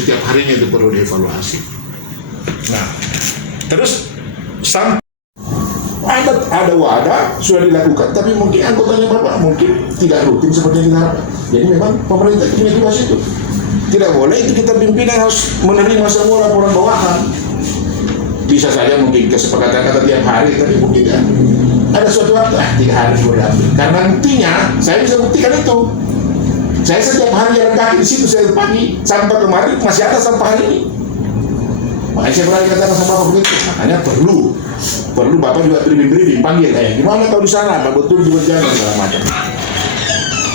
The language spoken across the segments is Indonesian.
setiap harinya itu perlu dievaluasi. Nah, terus ada wadah sudah dilakukan, tapi mungkin anggotanya Bapak mungkin tidak rutin seperti yang kita harapkan. Jadi memang pemerintah punya tugas itu. Tidak boleh itu kita pimpinan harus menerima semua laporan bawahan. Bisa saja mungkin kesepakatan kata tiap hari, tapi mungkin ya, ada suatu waktu 3 hari boleh ambil. Karena buktinya saya bisa buktikan itu. Saya setiap hari jalan kaki di situ, saya pagi sampai kemarin masih ada sampai hari ini. Makanya saya berani katakan sama Bapak begitu. Makanya perlu Bapak juga briefing panggil, gimana tahu di sana, Pak betul juga jalan segala macam.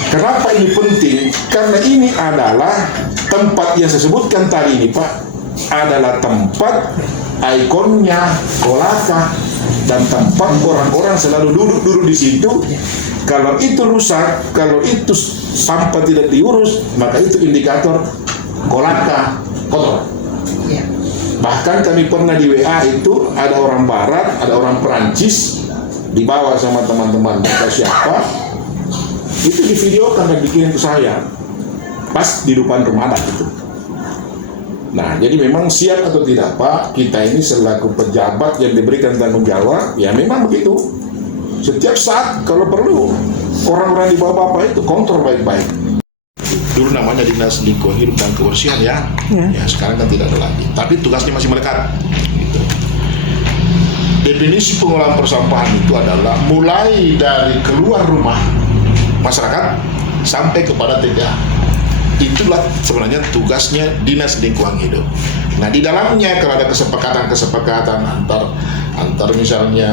Kenapa ini penting? Karena ini adalah tempat yang saya sebutkan tadi ini, Pak, adalah tempat ikonnya Kolaka dan tempat orang-orang selalu duduk di situ. Kalau itu rusak, kalau itu sampah tidak diurus, maka itu indikator Kolaka kotor. Bahkan kami pernah di WA itu ada orang Barat, ada orang Perancis dibawa sama teman-teman mereka siapa, itu divideokan dan dikirim ke saya pas di depan rumah adat itu. Nah, jadi memang siap atau tidak Pak, kita ini selaku pejabat yang diberikan tanggung jawab, ya memang begitu. Setiap saat kalau perlu orang-orang di bawah Bapak itu kontrol baik-baik. Dulu namanya Dinas Lingkungan Hidup dan Kebersihan ya. Sekarang kan tidak ada lagi. Tapi tugasnya masih melekat. Gitu. Definisi pengolahan persampahan itu adalah mulai dari keluar rumah masyarakat sampai kepada TPA. Itulah sebenarnya tugasnya Dinas Lingkungan Hidup. Nah, di dalamnya kalau ada kesepakatan antar misalnya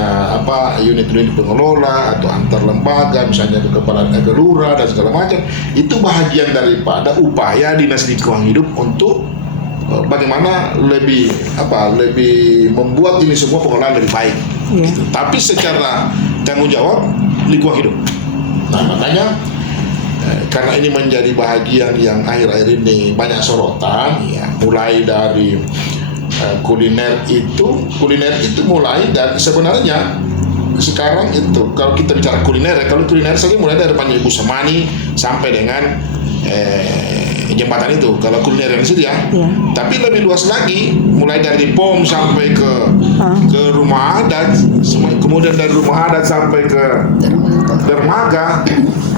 unit-unit pengelola atau antar lembaga, misalnya ke kepala lurah dan segala macam, itu bahagian daripada upaya Dinas Lingkungan Hidup untuk bagaimana lebih membuat ini semua pengelolaan lebih baik. Gitu. Tapi secara tanggung jawab lingkungan hidup. Nah, makanya karena ini menjadi bahagian yang akhir-akhir ini banyak sorotan, ya, mulai dari kuliner itu mulai dari sebenarnya sekarang itu kalau kita bicara kuliner saja mulai dari Panjang Ibu Semani sampai dengan jembatan itu kalau kuliner yang situ ya. Tapi lebih luas lagi mulai dari POM sampai ke rumah adat, kemudian dari rumah adat sampai ke dermaga,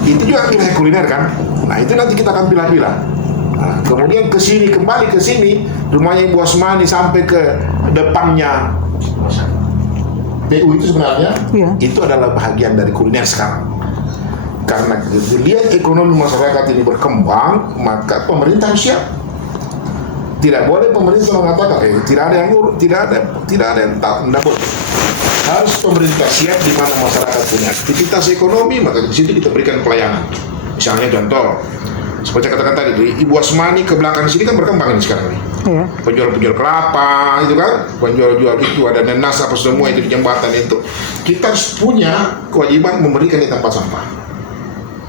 itu juga wilayah kuliner kan. Nah, itu nanti kita akan pilah-pilah. Nah, kemudian kembali ke sini rumahnya Ibu Asmani sampai ke depannya PU itu sebenarnya itu adalah bahagian dari kuliner sekarang. Karena lihat ekonomi masyarakat ini berkembang, maka pemerintah harus siap. Tidak boleh pemerintah mengatakan tidak ada yang tidak boleh. Harus pemerintah siap di mana masyarakat punya aktivitas ekonomi, maka di situ kita berikan pelayanan. Misalnya contoh, seperti katakan tadi, di Ibu Asmani ke belakang sini kan berkembang ini sekarang nih. Penjual-penjual kelapa itu kan, penjual-jual itu ada nenas apa semua itu di jembatan itu. Kita harus punya kewajiban memberikan di tempat sampah.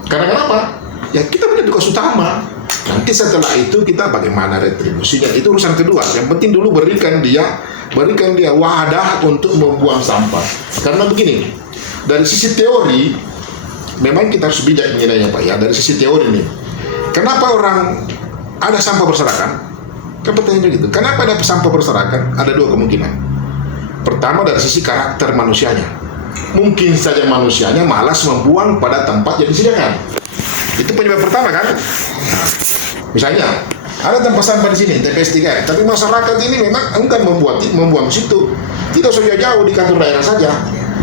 Karena kenapa? Ya kita punya tugas utama. Nanti setelah itu kita bagaimana retribusinya, itu urusan kedua. Yang penting dulu berikan dia wadah untuk membuang sampah. Karena begini, dari sisi teori memang kita harus bijak menilainya Pak ya. Dari sisi teori nih, kenapa orang ada sampah berserakan? Kan pertanyaannya gitu. Kenapa ada sampah berserakan? Ada dua kemungkinan. Pertama dari sisi karakter manusianya. Mungkin saja manusianya malas membuang pada tempat yang disediakan. Itu penyebab pertama kan? Nah, misalnya ada tempat sampah di sini TPS 3, tapi masyarakat ini memang enggan membuang di situ. Tidak usah jauh di kantor daerah saja.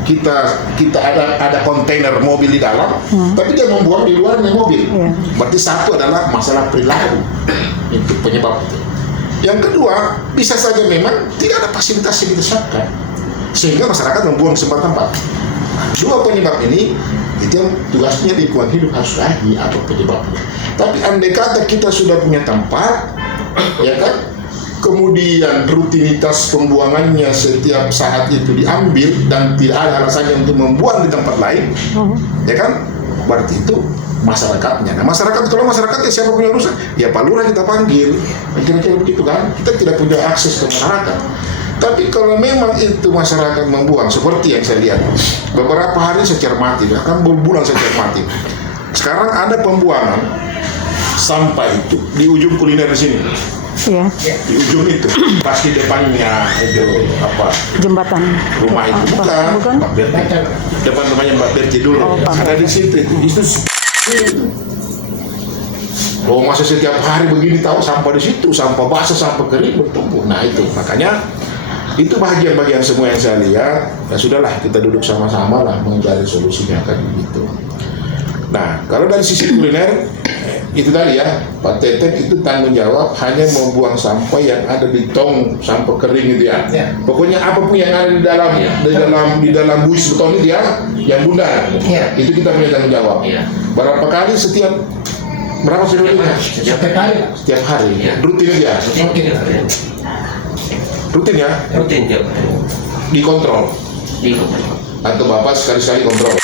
Kita ada kontainer mobil di dalam, tapi dia membuang di luarnya mobil. Berarti satu adalah masalah perilaku. Itu penyebab itu. Yang kedua, bisa saja memang tidak ada fasilitas yang disiapkan, sehingga masyarakat membuang sempat tempat. Dua penyebab ini itu yang tugasnya lingkungan hidup harus lagi apa penyebabnya. Tapi andai kata kita sudah punya tempat, ya kan, kemudian rutinitas pembuangannya setiap saat itu diambil dan tidak ada alasannya untuk membuang di tempat lain, ya kan, berarti itu masyarakatnya. Nah, kalau masyarakatnya siapa punya urusan, ya Pak Lurah kita panggil, kira-kira begitu kan. Kita tidak punya akses ke masyarakat. Tapi kalau memang itu masyarakat membuang, seperti yang saya lihat, beberapa hari saya cermati, bahkan berbulan saya cermati. Sekarang ada pembuangan sampah itu di ujung kuliner di sini. Iya. Di ujung itu, pas di depannya itu apa? Jembatan. Rumah itu bukan. Mbak Berti. Depan rumahnya Mbak Berti dulu. Oh, Pak Ada di situ. Itu. Oh, masa setiap hari begini tahu sampah di situ, sampah basah, sampah kering bertumpuk. Nah itu makanya itu bagian-bagian semua yang saya lihat. Ya sudahlah, kita duduk sama-sama lah mencari solusinya kan begitu. Nah, kalau dari sisi kuliner itu tadi ya, Pak Tetek itu tanggung jawab hanya membuang sampah yang ada di tong sampah kering itu ya. Pokoknya apapun yang ada di dalam buis beton itu ya, yang bundar, itu kita punya tanggung jawab. Berapa kali berapa periodenya? Setiap hari. Rutin aja. Rutin ya? Rutin ya. Dikontrol. Atau Bapak sekali-sekali kontrol.